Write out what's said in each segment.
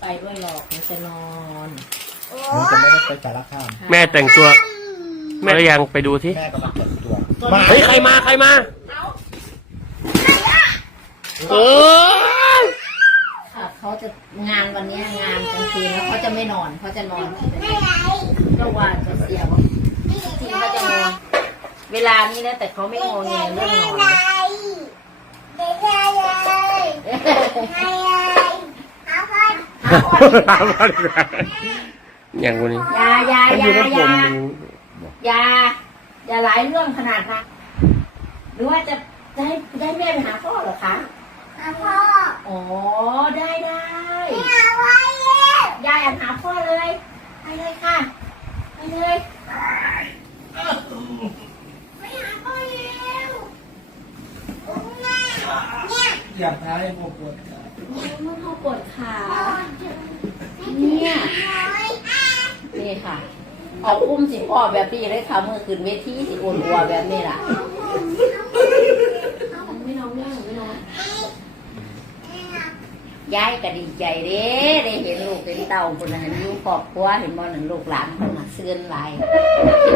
ไปด้วยหรอกมันจะนอนจะไม่ได้ไปสารคามแม่แต่งตัว แม่แมยังไปดูที่แม่ก็ตัวเฮ้ย ใครมา ใครมาเขาจะงานวันนี้งานกลางคืนแล้วเขาจะไม่นอนเขาจะนอนก็ว่าจะเสียวจริงเขาจะนอนเวลานี้นะแต่เขาไม่งอนเรื่องนอนไม่ไงอย่างกูนี่ยายายายายาอย่าหลายเรื่องขนาดนั้นหรือว่าจะได้ให้แม่ไปหาพ่อหรอคะหาพ่ออ๋อได้ได้ไม่หาพ่อเลยยายอยากหาพ่อเลยไปเลยค่ะไปเลยไม่หาพ่อแล้่เนี่ยอยากหาให้พ่อปวดขอยากให้พ่อปวดขาเอาอุ้มสิพ่อแบบพี่ได้ทำเมื่อคืนเวทีสิอุ่นอัวแบบนี้ล่ะยายก็ดีใจเด้ได้เห็นลูกเป็นเต่าคนนั้นยูครอบครัวเห็นมอหนึงลูกหลานคนนั้นเสื่อมลาย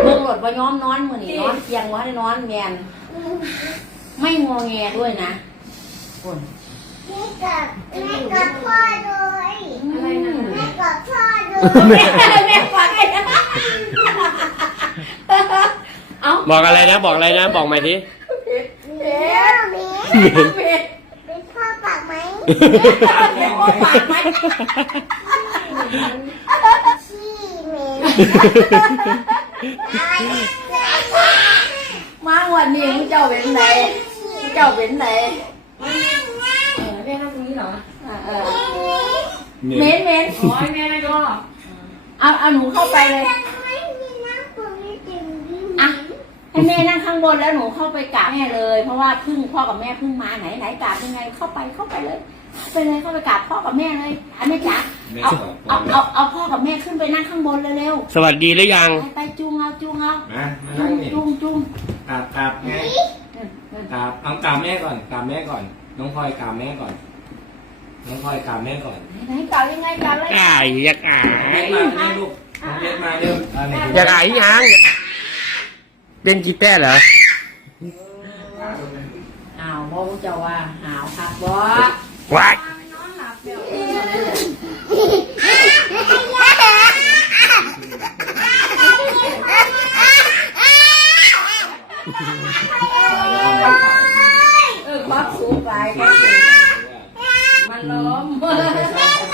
เบื้องหลดว่าย้อมนอนมือนี่นอนเตียงว่าได้นอนแมนไม่งอแงด้วยนะคนแม่กับพ่อด้วยแม่กับพ่อด้วยบอกอะไรนะบอกอะไรนะบอกใหม่ทีเหมีพ่อปากไหมมนาวันนี้เจ้าเป็นไหนเจ้าเป็นไหนเออแม่้นตรงนี้เหรอเออเมนเมนโอ้ยแม่ไม่ก็เอาเอาหนูเข้าไปเลยให้แม่นั่งข้างบนแล้วหนูเข้าไปกราบแม่เลย เพราะว่าพึ่งพ่อกับแม่พึ่งมาไหนไหนกราบยังไงเข้าไปเข้าไปเลยไปเลยเข้าไปกราบพ่อกับแม่เลยอันนี้จ๋ะเอาเอาเอาเอาพ่อกับแม่ขึ้นไปนั่งข้างบนเลยเร็วสวัสดีหรือยัง ไปจุงเอาจุงเอาจุงจุงจุงกราบกราบแม่กราบเอากราบแม่ก่อนกราบแม่ก่อนน้องพลอยกราบแม่ก่อนน้องพลอยกราบแม่ก่อน ไหนกราบยังไงกราบอะไรอ่ายักอ่ายมาเร็วลูกมาเร็วอยากอ่ายยังเป็นจีแปะเหรออ้าวบอกเจ้าว่าหาวครับบอสว้ายมันล้มมันล้้้้้้้้้้้้้้้้้้้้้้้้้้้้้้้้้้้้้้้้้้้้้้้้้้ม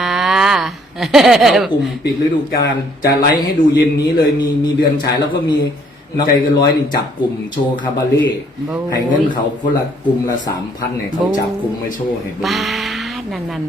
าเรากลุ่มปิดฤดูกาลจะไลฟ์ให้ดูเย็นนี้เลยมีมีเดือนฉายแล้วก็มีน้องใจกันร้อยนี่จับกลุ่มโชว์คาบาเล่ไห้เงินเขาคนละกลุ่มละสามพันเนี่ยเขาจับกลุ่มมาโชว์ให็บ้านั่นนั่น